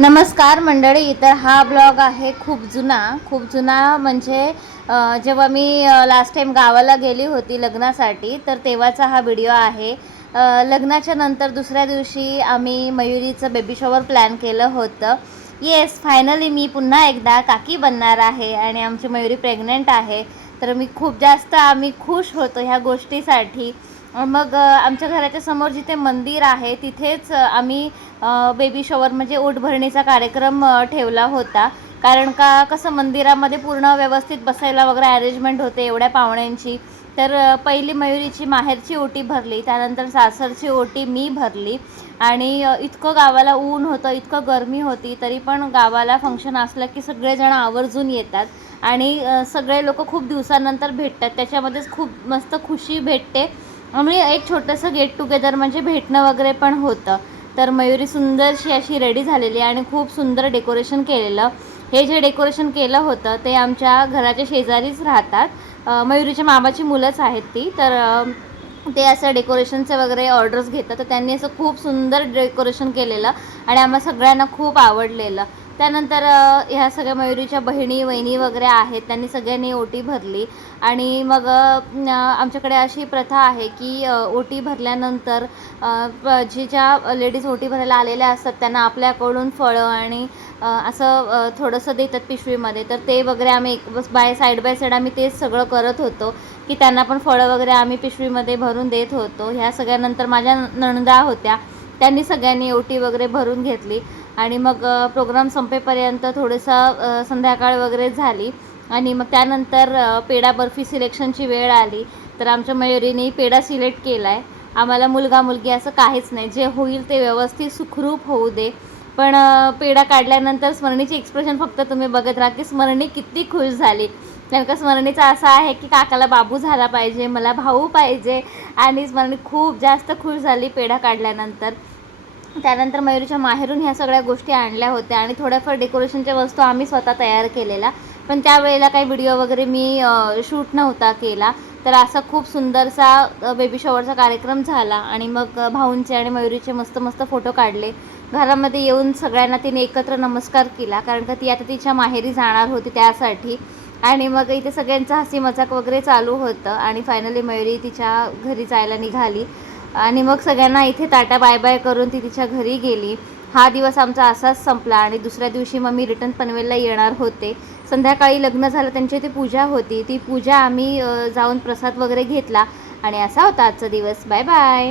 नमस्कार मंडळी. तर हा ब्लॉग आहे खूप जुना म्हणजे जेव्हा मी लास्ट टाइम गावाला गेली होती लग्नासाठी, तर तेव्हाचा हा व्हिडिओ आहे. लग्नाच्या नंतर दुसऱ्या दिवशी आम्ही मयुरीचं बेबी शॉवर प्लॅन केलं होतं. येस, फायनली मी पुन्हा एकदा काकी बनणार आहे आणि आमची मयुरी प्रेग्नंट आहे. तर आम्ही खुश होतो ह्या गोष्टीसाठी. मग आमच्या घराच्या समोर जिथे मंदिर आहे तिथेच आम्ही बेबी शॉवर म्हणजे ओट भरणीचा कार्यक्रम ठेवला होता. कारण का कसं मंदिरामध्ये पूर्ण व्यवस्थित बसायला वगैरे अरेंजमेंट होते एवढ्या पाहुण्यांची. तर पहिली मयुरीची माहेरची ओटी भरली, त्यानंतर सासरची ओटी मी भरली. आणि इतकं गावाला ऊन होतं, इतकं गरमी होती, तरी पण गावाला फंक्शन असलं की सगळेजण आवर्जून येतात आणि सगळे लोक खूप दिवसानंतर भेटतात. त्याच्यामध्येच खूप मस्त खुशी भेटते आणि एक छोटंसं गेट टुगेदर म्हणजे भेटणं वगैरे पण होतं. तर मयुरी सुंदरशी अशी रेडी झालेली आणि खूप सुंदर डेकोरेशन केलेलं. हे जे डेकोरेशन केलं होतं ते आमच्या घराच्या शेजारीच राहतात. मयुरीच्या मामाची मुलंच आहेत ती. तर ते असं डेकोरेशनचे वगैरे ऑर्डर्स घेतात. तर त्यांनी असं खूप सुंदर डेकोरेशन केलेलं आणि आम्हा सगळ्यांना खूप आवडलेलं. त्यानंतर ह्या सगळ्या मयुरीच्या बहिणी वहिनी वगैरे आहेत, त्यांनी सगळ्यांनी ओटी भरली. आणि मग आमच्याकडे अशी प्रथा आहे की ओटी भरल्यानंतर ज्या लेडीज ओटी भरायला आलेल्या असतात त्यांना आपल्याकडून फळं आणि असं थोडंसं देतात पिशवीमध्ये. तर ते वगैरे आम्ही साईड बाय साईड आम्ही तेच सगळं करत होतो की त्यांना पण फळं वगैरे आम्ही पिशवीमध्ये भरून देत होतो. ह्या सगळ्यानंतर माझ्या नणंदा होत्या, त्यांनी सगळ्यांनी ओटी वगैरे भरून घेतली. आणि मग प्रोग्राम संपेपर्यंत थोडंसं संध्याकाळ वगैरे झाली. आणि मग त्यानंतर पेढा बर्फी सिलेक्शनची वेळ आली. तर आमच्या मयुरीने पेढा सिलेक्ट केला आहे. आम्हाला मुलगा मुलगी असं काहीच नाही, जे होईल ते व्यवस्थित सुखरूप होऊ दे. पण पेढा काढल्यानंतर स्मरणीचे एक्सप्रेशन फक्त तुम्ही बघत राहा की स्मरणी किती खुश झाली. कारण का स्मरणीचं असं आहे की काकाला बाबू झाला पाहिजे, मला भाऊ पाहिजे. आणि स्मरणी खूप जास्त खुश झाली पेढा काढल्यानंतर. त्यानंतर मयुरीच्या माहेरून ह्या सगळ्या गोष्टी आणल्या होत्या आणि थोड्याफार डेकोरेशनच्या वस्तू आम्ही स्वतः तयार केलेल्या. पण त्यावेळेला काही व्हिडिओ वगैरे मी शूट नव्हता केला. तर असा खूप सुंदरसा बेबी शॉवरचा कार्यक्रम झाला. आणि मग भाऊंचे आणि मयुरीचे मस्त मस्त फोटो काढले. घरामध्ये येऊन सगळ्यांना तिने एकत्र नमस्कार केला, कारण का ती आता तिच्या माहेरी जाणार होती त्यासाठी. आणि मग इथे सगळ्यांचं हसी मजाक वगैरे चालू होतं. आणि फायनली मयुरी तिच्या घरी जायला निघाली आणि मग सगळ्यांना इथे टाटा बाय बाय करून ती तिच्या घरी गेली. हा दिवस आमचा असाच संपला. आणि दुसऱ्या दिवशी मग मी रिटर्न पनवेलला येणार होते. संध्याकाळी लग्न झालं, त्यांची इथे पूजा होती. ती पूजा आम्ही जाऊन प्रसाद वगैरे घेतला आणि असा होता आजचा दिवस. Bye bye.